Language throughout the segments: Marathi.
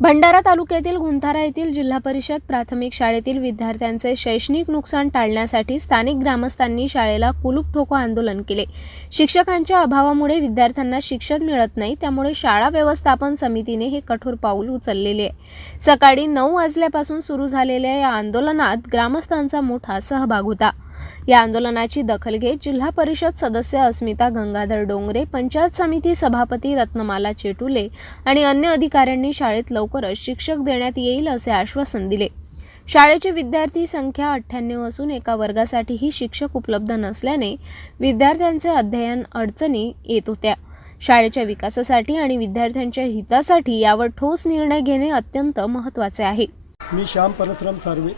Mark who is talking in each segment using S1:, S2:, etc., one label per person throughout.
S1: भंडारा तालुक्यातील गुंथारा येथील जिल्हा परिषद प्राथमिक शाळेतील विद्यार्थ्यांचे शैक्षणिक नुकसान टाळण्यासाठी स्थानिक ग्रामस्थांनी शाळेला कुलूप ठोको आंदोलन केले. शिक्षकांच्या अभावामुळे विद्यार्थ्यांना शिक्षण मिळत नाही त्यामुळे शाळा व्यवस्थापन समितीने हे कठोर पाऊल उचललेले आहे. सकाळी नऊ वाजल्यापासून सुरू झालेल्या या आंदोलनात ग्रामस्थांचा मोठा सहभाग होता. या आंदोलनाची दखल घेत जिल्हा परिषद सदस्य अस्मिता गंगाधर डोंगरे पंचायत समिती सभापती रत्नमाला चेटुले आणि अन्य अधिकाऱ्यांनी शाळेत लवकरच शिक्षक देण्यात येईल असे आश्वासन दिले. शाळेची विद्यार्थी संख्या अठ्ठ्याण्णव असून एका वर्गासाठीही शिक्षक उपलब्ध नसल्याने विद्यार्थ्यांचे अध्ययन अडचणी येत होत्या. शाळेच्या विकासासाठी आणि विद्यार्थ्यांच्या हितासाठी यावर ठोस निर्णय घेणे अत्यंत महत्त्वाचे आहे.
S2: मी श्याम परसराम सार्वे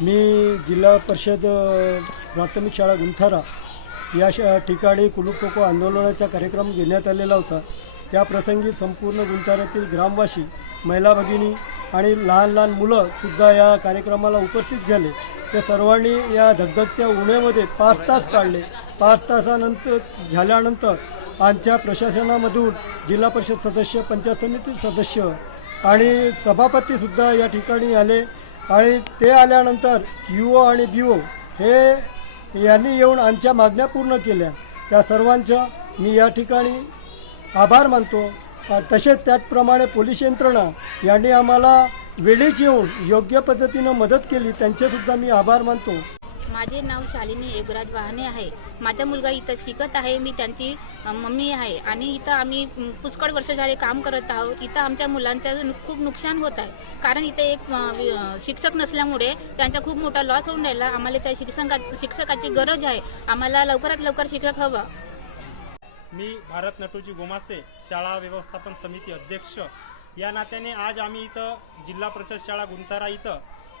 S2: मी जिल्हा परिषद प्राथमिक शाळा गुंथारा या शा ठिकाणी कुलुकोको आंदोलनाचा कार्यक्रम घेण्यात आलेला होता. त्या प्रसंगी संपूर्ण गुंथाऱ्यातील ग्रामवासी महिला भगिनी आणि लहान लहान मुलंसुद्धा या कार्यक्रमाला उपस्थित झाले. त्या सर्वांनी या धगधगत्या उन्हामध्ये पाच तास काढले. पाच तासानंतर झाल्यानंतर आमच्या प्रशासनामधून जिल्हा परिषद सदस्य पंचायत समिती सदस्य आणि सभापतीसुद्धा या ठिकाणी आले. आणि ते आल्यानंतर यू ओ आणि बी ओ हे यांनी येऊन आमच्या मागण्या पूर्ण केल्या. त्या सर्वांच्या मी या ठिकाणी आभार मानतो. तसेच त्याचप्रमाणे पोलीस यंत्रणा यांनी आम्हाला वेळीच येऊन योग्य पद्धतीनं मदत केली. त्यांचेसुद्धा मी आभार मानतो.
S3: माझे नाव शालिनी युगराज वाहने आहे. माझा मुलगा इथं शिकत आहे. मी त्यांची मम्मी आहे. आणि इथं आम्ही पुष्कळ वर्ष झाले काम करत आहोत. इथं आमच्या मुलांचं खूप नुकसान होत आहे. कारण इथं एक शिक्षक नसल्यामुळे त्यांचा खूप मोठा लॉस होऊन राहिला. आम्हाला त्या शिक्षका शिक्षकाची गरज आहे. आम्हाला लवकरात लवकर शिक्षक हवं.
S4: मी भारत नटूजी गोमासे शाळा व्यवस्थापन समिती अध्यक्ष. या नात्याने आज आम्ही इथं जिल्हा परिषद शाळा गुंतारा इथं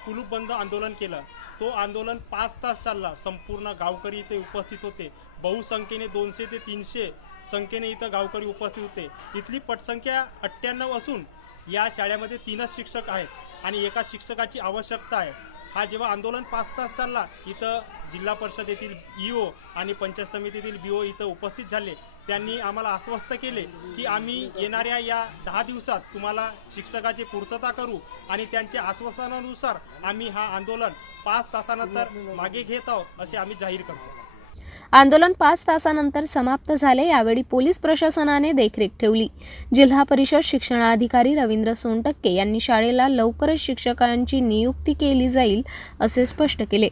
S4: कुलूपबंद आंदोलन केलं. तो आंदोलन पाच तास चालला. संपूर्ण गावकरी इथे उपस्थित होते. बहुसंख्येने दोनशे ते तीनशे संख्येने इथं गावकरी उपस्थित होते. इथली पटसंख्या अठ्ठ्याण्णव असून या शाळेमध्ये तीनच शिक्षक आहेत आणि एका शिक्षकाची आवश्यकता आहे. हा जेव्हा आंदोलन पाच तास चालला इथं जिल्हा परिषद येथील ईओ आणि पंचायत समितीतील बीओ इथं उपस्थित झाले. त्यांनी आम्हाला आश्वस्त केले की आम्ही येणाऱ्या या दहा दिवसात तुम्हाला शिक्षकाची पूर्तता करू आणि त्यांच्या आश्वासनानुसार आम्ही हा आंदोलन पाच तासानंतर मागे घेत आहोत असे आम्ही जाहीर करतो.
S1: आंदोलन पाच तासानंतर समाप्त झाले यावेळी पोलीस प्रशासनाने देखरेख ठेवली. जिल्हा परिषद शिक्षणाधिकारी रवींद्र सोनटक्के यांनी शाळेला लवकरच शिक्षकांची नियुक्ती केली जाईल असे स्पष्ट केले.